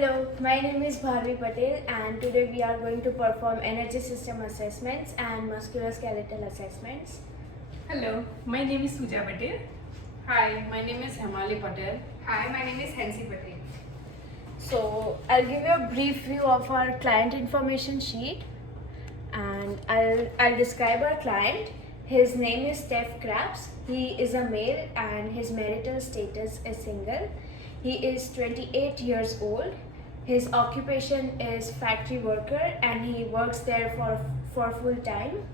Hello, my name is Bharvi Patel and today we are going to perform energy system assessments and musculoskeletal assessments. Hello, my name is Suja Patel. Hi, my name is Hemali Patel. Hi, my name is Hensi Patel. So I'll give you a brief view of our client information sheet and I'll describe our client. His name is Steph Krabs. He is a male and his marital status is single. He is 28 years old. His occupation is factory worker and he works there for full time.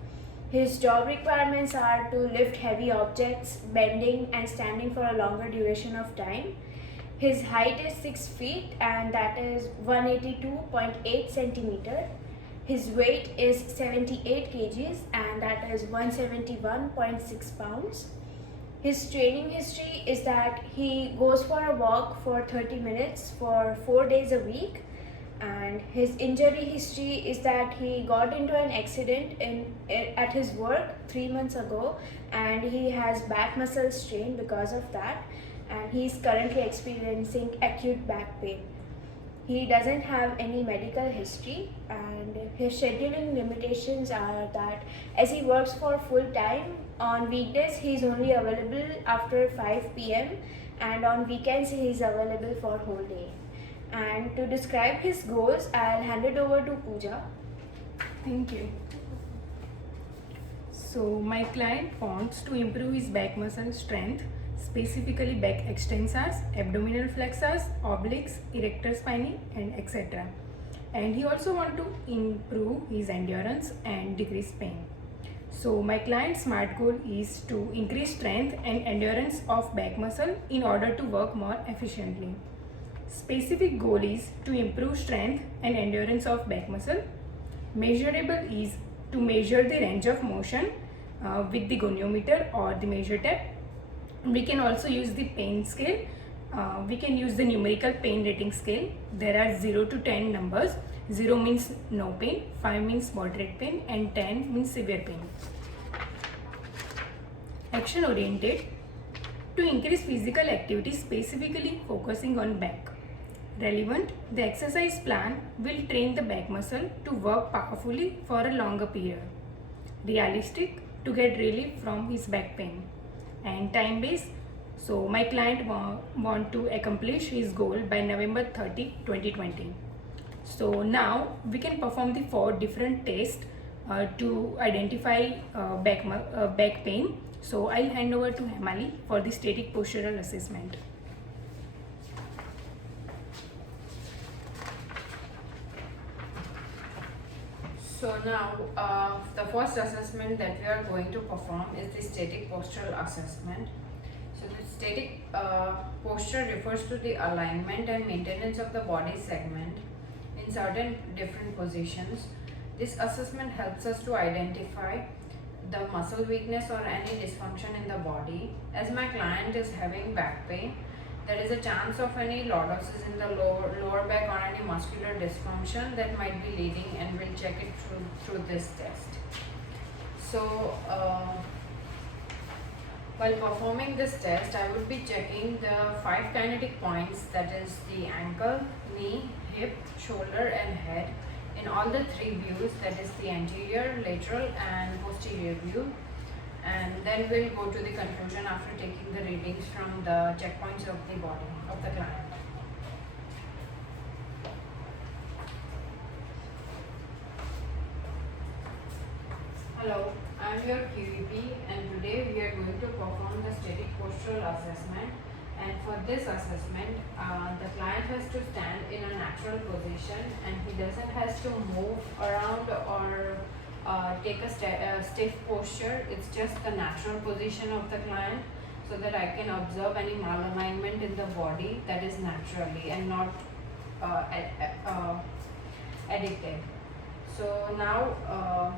His job requirements are to lift heavy objects, bending and standing for a longer duration of time. His height is 6 feet and that is 182.8 centimeter. His weight is 78 kgs and that is 171.6 pounds. His training history is that he goes for a walk for 30 minutes for 4 days a week, and his injury history is that he got into an accident at his work 3 months ago and he has back muscle strain because of that, and he is currently experiencing acute back pain. He doesn't have any medical history and his scheduling limitations are that as he works for full time, on weekdays he is only available after 5 p.m. and on weekends he is available for whole day. And to describe his goals, I'll hand it over to Pooja. Thank you. So, my client wants to improve his back muscle strength, specifically back extensors, abdominal flexors, obliques, erector spinae, and etc. And he also wants to improve his endurance and decrease pain. So, my client's SMART goal is to increase strength and endurance of back muscle in order to work more efficiently. Specific goal is to improve strength and endurance of back muscle. Measurable is to measure the range of motion with the goniometer or the measure tape. We can also use the pain scale. We can use the numerical pain rating scale. There are 0 to 10 numbers. 0 means no pain, 5 means moderate pain, and 10 means severe pain. Action oriented, to increase physical activity, specifically focusing on back. Relevant, the exercise plan will train the back muscle to work powerfully for a longer period. Realistic, to get relief from his back pain. And time based, so my client want to accomplish his goal by November 30, 2020. So now we can perform the 4 different tests to identify back pain. So I'll hand over to Hemali for the static postural assessment. So now the first assessment that we are going to perform is the static postural assessment. So the static posture refers to the alignment and maintenance of the body segment in certain different positions. This assessment helps us to identify the muscle weakness or any dysfunction in the body. As my client is having back pain, there is a chance of any lordosis in the lower back or any muscular dysfunction that might be leading, and we'll check it through this test. So while performing this test, I would be checking the 5 kinetic points, that is the ankle, knee, hip, shoulder and head in all the 3 views, that is the anterior, lateral and posterior view. And then we'll go to the conclusion after taking the readings from the checkpoints of the body of the client. Hello, I am your QEP and today we are going to perform the static postural assessment. And for this assessment, the client has to stand in a natural position and he doesn't has to move around or take a stiff posture. It's just the natural position of the client, so that I can observe any malalignment in the body that is naturally and not addicted. So now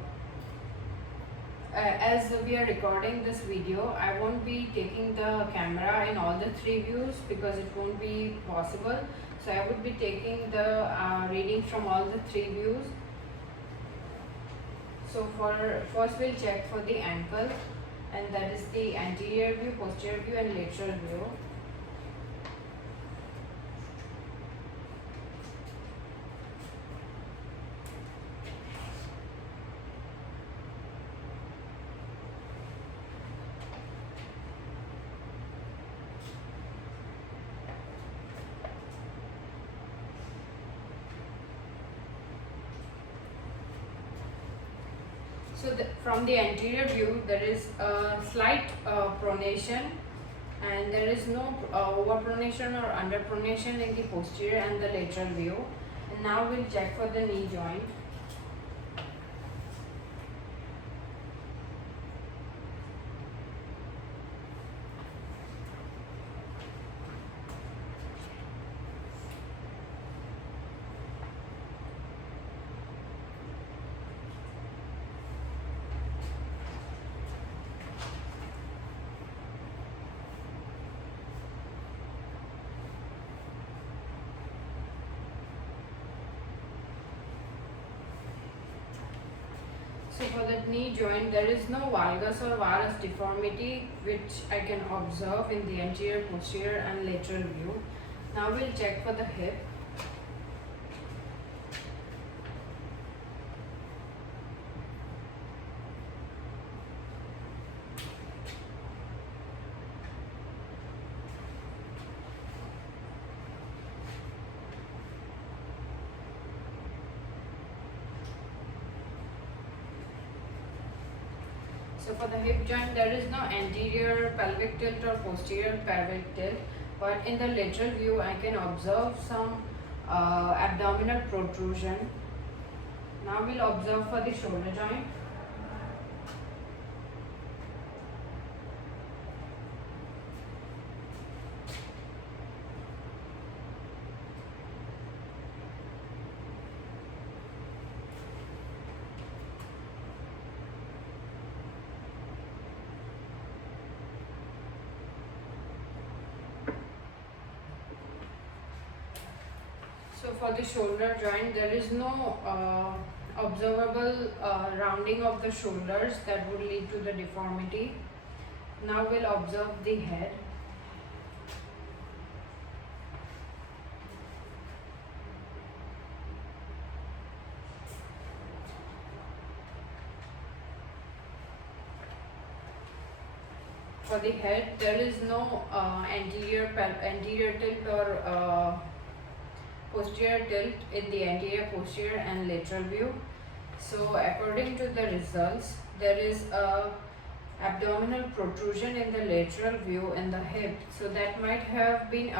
as we are recording this video, I won't be taking the camera in all the 3 views because it won't be possible. So I would be taking the readings from all the 3 views. So first we'll check for the ankle, and that is the anterior view, posterior view and lateral view. So from the anterior view, there is a slight pronation, and there is no overpronation or underpronation in the posterior and the lateral view. And now we'll check for the knee joint. So for the knee joint, there is no valgus or varus deformity which I can observe in the anterior, posterior and lateral view. Now we'll check for the hip. So for the hip joint, there is no anterior pelvic tilt or posterior pelvic tilt, but in the lateral view, I can observe some abdominal protrusion. Now we'll observe for the shoulder joint. So for the shoulder joint, there is no observable rounding of the shoulders that would lead to the deformity. Now we'll observe the head. For the head, there is no anterior tilt or posterior tilt in the anterior, posterior and lateral view. So according to the results, there is a abdominal protrusion in the lateral view in the hip. So that might have been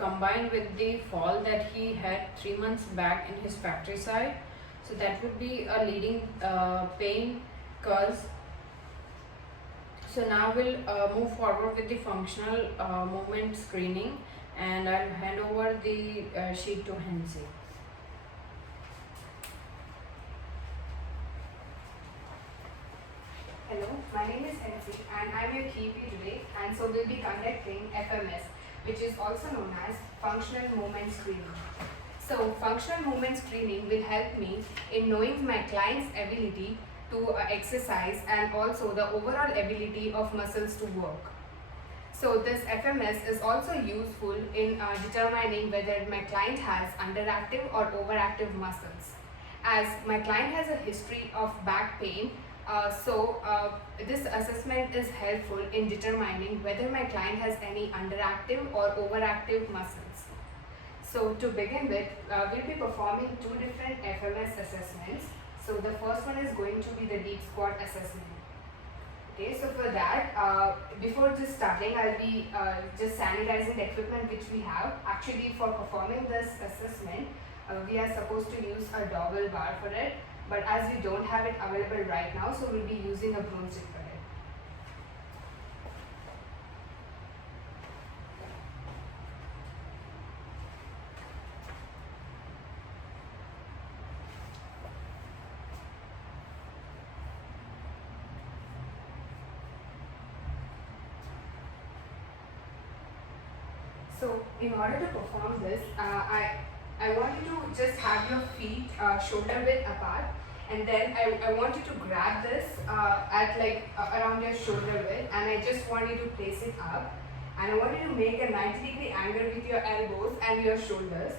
combined with the fall that he had 3 months back in his factory side. So that would be a leading pain cause. So now we'll move forward with the functional movement screening, and I'll hand over the sheet to Hensi. Hello, my name is Hensi and I'm your KP today, and so we'll be conducting FMS, which is also known as Functional Movement Screening. So functional movement screening will help me in knowing my client's ability to exercise and also the overall ability of muscles to work. So this FMS is also useful in determining whether my client has underactive or overactive muscles. As my client has a history of back pain, this assessment is helpful in determining whether my client has any underactive or overactive muscles. So to begin with, we'll be performing 2 different FMS assessments. So the first one is going to be the deep squat assessment. Okay, so for that, before just starting, I'll be just sanitizing the equipment which we have. Actually, for performing this assessment, we are supposed to use a dowel bar for it, but as we don't have it available right now, so we'll be using a broomstick for it. So in order to perform this, I want you to just have your feet shoulder width apart, and then I want you to grab this at around your shoulder width, and I just want you to place it up, and I want you to make a 90-degree angle with your elbows and your shoulders.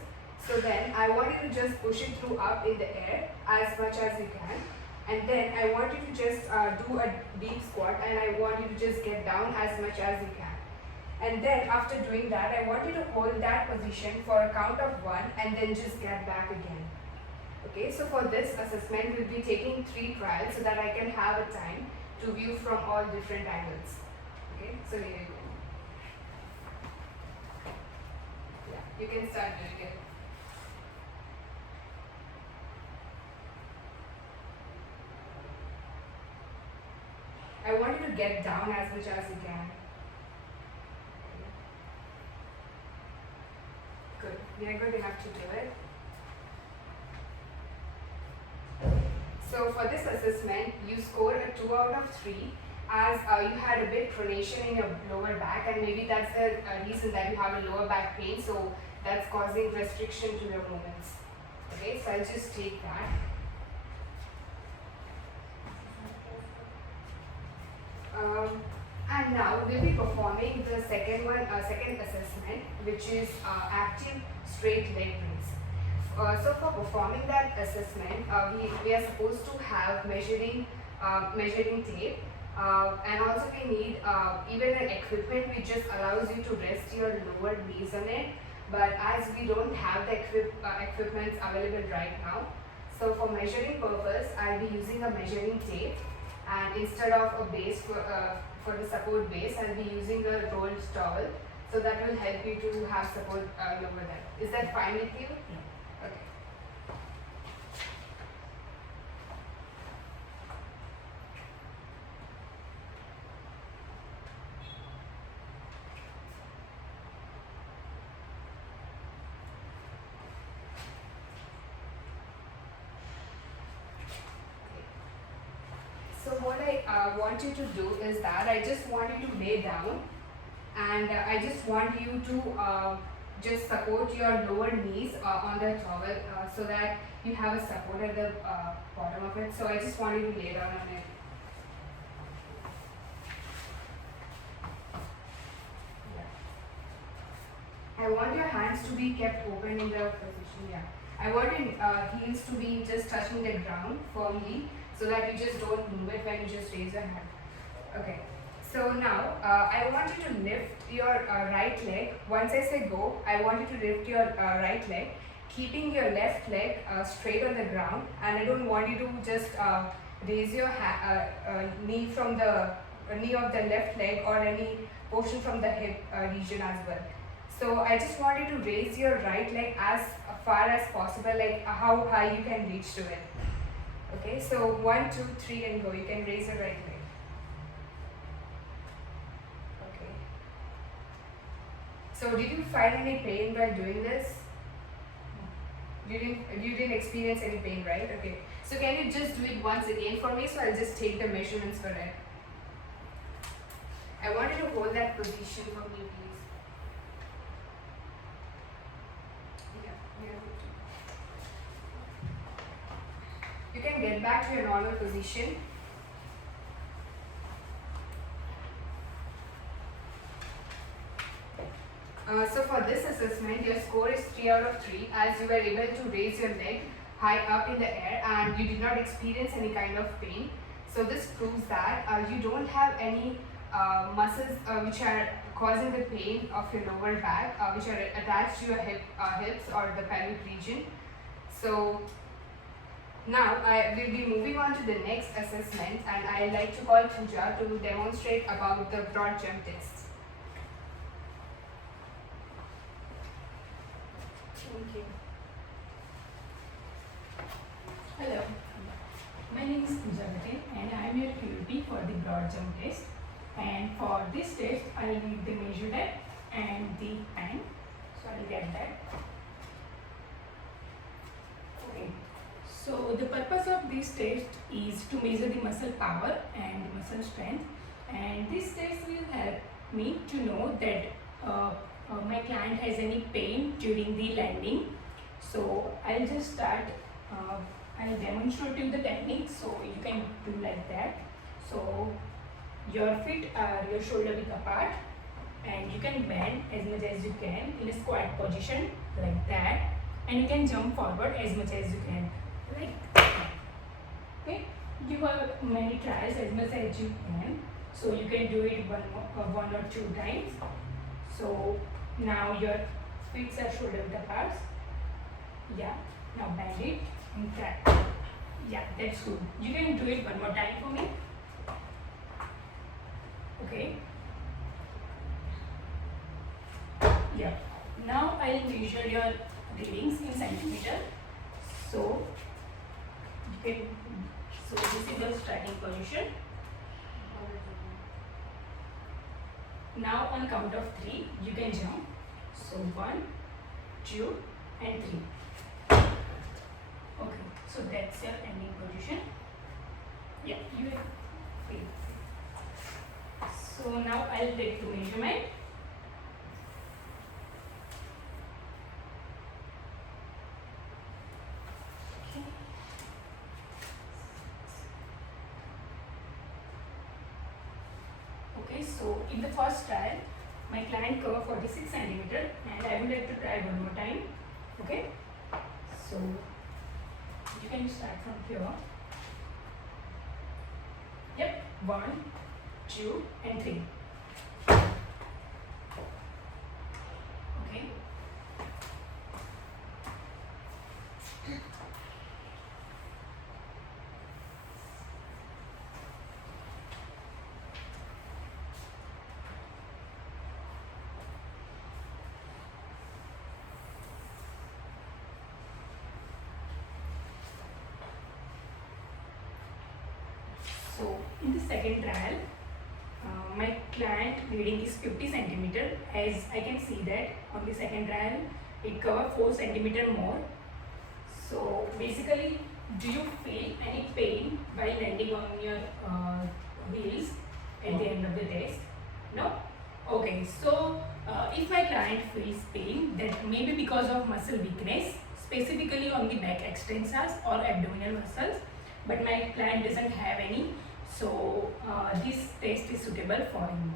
So then I want you to just push it through up in the air as much as you can, and then I want you to just do a deep squat, and I want you to just get down as much as you can. And then after doing that, I want you to hold that position for a count of 1 and then just get back again. Okay, so for this assessment, we'll be taking 3 trials so that I can have a time to view from all different angles. Okay, so here you go. Yeah, you can start doing it. I want you to get down as much as you can. Good. We are good enough to do it. So for this assessment, you score a 2 out of 3 as you had a bit pronation in your lower back, and maybe that's the reason that you have a lower back pain, so that's causing restriction to your movements. Okay, so I'll just take that. And now we'll be performing the second assessment, which is active straight leg raise. So for performing that assessment, we are supposed to have measuring tape, and also we need even an equipment which just allows you to rest your lower knees on it. But as we don't have the equipment available right now, so for measuring purpose, I'll be using a measuring tape, and instead of a base for the support base, I'll be using a rolled towel. So that will help you to have support over there. Is that fine with you? Yeah. Okay. So what I want you to do is that I just want you to lay down, and I just want you to just support your lower knees on the towel so that you have a support at the bottom of it. So I just want you to lay down on it. I want your hands to be kept open in the position. Yeah. I want your heels to be just touching the ground firmly, so that you just don't move it when you just raise your hand. Okay. So now I want you to lift your right leg. Once I say go, I want you to lift your right leg, keeping your left leg straight on the ground, and I don't want you to just raise your knee from the knee of the left leg or any portion from the hip region as well. So I just want you to raise your right leg as far as possible, like how high you can reach to it. Okay, so 1, 2, 3 and go. You can raise your right leg. Okay. So did you find any pain while doing this? You didn't experience any pain, right? Okay. So can you just do it once again for me? So I'll just take the measurements for it. I want you to hold that position for me, please. You can get back to your normal position. So for this assessment, your score is 3 out of 3 as you were able to raise your leg high up in the air and you did not experience any kind of pain. So this proves that you don't have any muscles which are causing the pain of your lower back, which are attached to your hips or the pelvic region. So now I will be moving on to the next assessment, and I like to call Pooja to demonstrate about the broad jump test. Thank you. Hello, my name is Pooja Patel and I am your QP for the broad jump test. And for this test, I will need the measure tape and the pen. So I will get that. Okay. So the purpose of this test is to measure the muscle power and the muscle strength. And this test will help me to know that my client has any pain during the landing. So I'll just start. I'll demonstrate you the technique so you can do like that. So your feet are your shoulder width apart and you can bend as much as you can in a squat position like that, and you can jump forward as much as you can like that. Okay, you have many tries as much as you can, so you can do it one or two times. So now your feet are shoulder width apart. Yeah, now bend it and track. Yeah, that's good. You can do it one more time for me. Okay. Yeah. Now I'll measure your readings in centimeter. So you can. So this is the starting position. Now on count of 3, you can jump. So 1, 2, and 3. Okay. So that's your ending position. Yeah, you have failed. So now I'll take the measurement. Okay, so in the first trial, my client covered 46 centimeter, and I would like to try one more time. Okay, so you can start from here. Yep, 1, 2, and 3. Okay. So in the second trial, my client reading is 50 centimeter. As I can see that on the second trial, it covered 4 centimeter more. So basically, do you feel any pain while landing on your wheels at the end of the test? No? Okay, so if my client feels pain, that may be because of muscle weakness, specifically on the back extensors or abdominal muscles, but my client doesn't have any, so this test is suitable for him.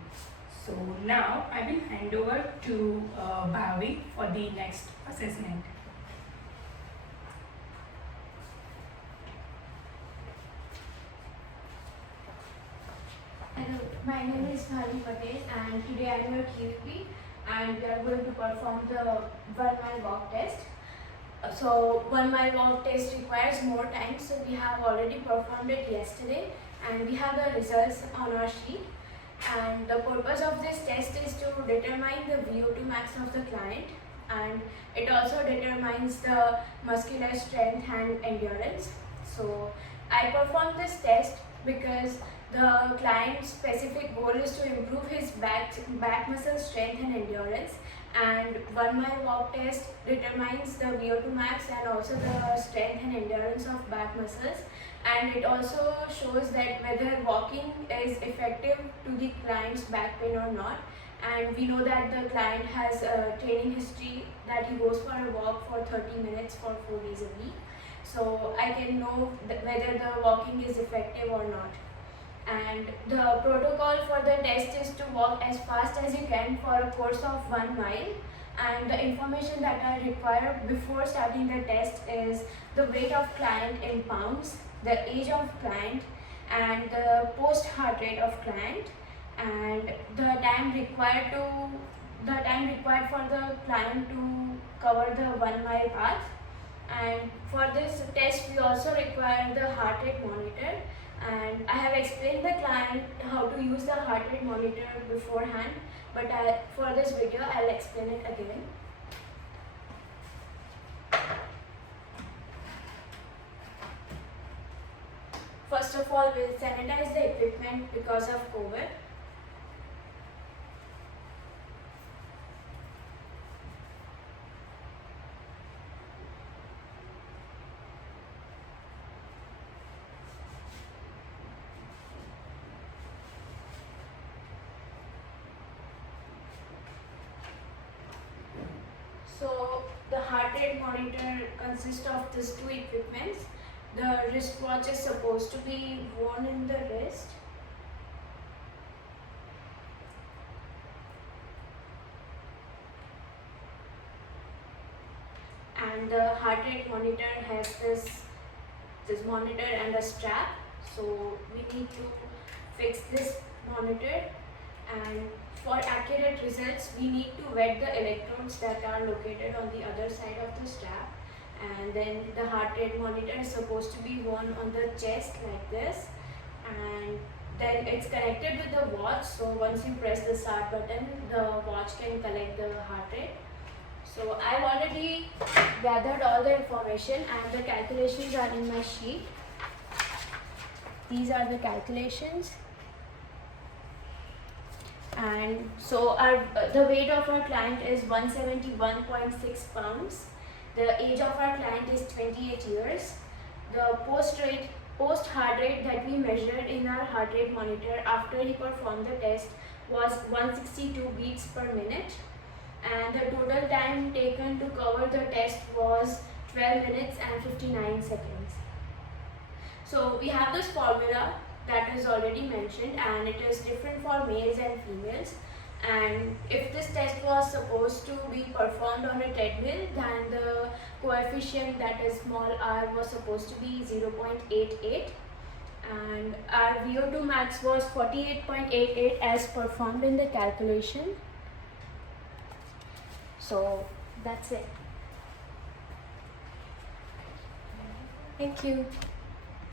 So now I will hand over to Bhavi for the next assessment. Hello, my name is Bhavi Patel and today I am your QP and we are going to perform the 1 mile walk test. So 1 mile walk test requires more time, so we have already performed it yesterday and we have the results on our sheet. And the purpose of this test is to determine the VO2 max of the client, and it also determines the muscular strength and endurance. So I performed this test because the client's specific goal is to improve his back muscle strength and endurance, and 1 mile walk test determines the VO2 max and also the strength and endurance of back muscles, and it also shows that whether walking is effective to the client's back pain or not. And we know that the client has a training history that he goes for a walk for 30 minutes for 4 days a week, so I can know whether the walking is effective or not. And the protocol for the test is to walk as fast as you can for a course of 1 mile, and the information that I require before starting the test is the weight of client in pounds, the age of client, and the post heart rate of client, and the time required for the client to cover the 1 mile path. And for this test we also require the heart rate monitor, and I have explained the client how to use the heart rate monitor beforehand, but for this video I'll explain it again. First of all, we'll sanitize the equipment because of COVID. So the heart rate monitor consists of these 2 equipments. The wristwatch is supposed to be worn in the wrist. And the heart rate monitor has this monitor and a strap. So we need to fix this monitor, and for accurate results we need to wet the electrodes that are located on the other side of the strap, and then the heart rate monitor is supposed to be worn on the chest like this, and then it's connected with the watch. So once you press the start button, the watch can collect the heart rate. So I've already gathered all the information and the calculations are in my sheet. These are the calculations. And so the weight of our client is 171.6 pounds. The age of our client is 28 years. The post heart rate that we measured in our heart rate monitor after he performed the test was 162 beats per minute, and the total time taken to cover the test was 12 minutes and 59 seconds. So we have this formula that is already mentioned, and it is different for males and females. And if this test was supposed to be performed on a treadmill, then the coefficient, that is small r, was supposed to be 0.88, and our VO2 max was 48.88 as performed in the calculation. So that's it. Thank you.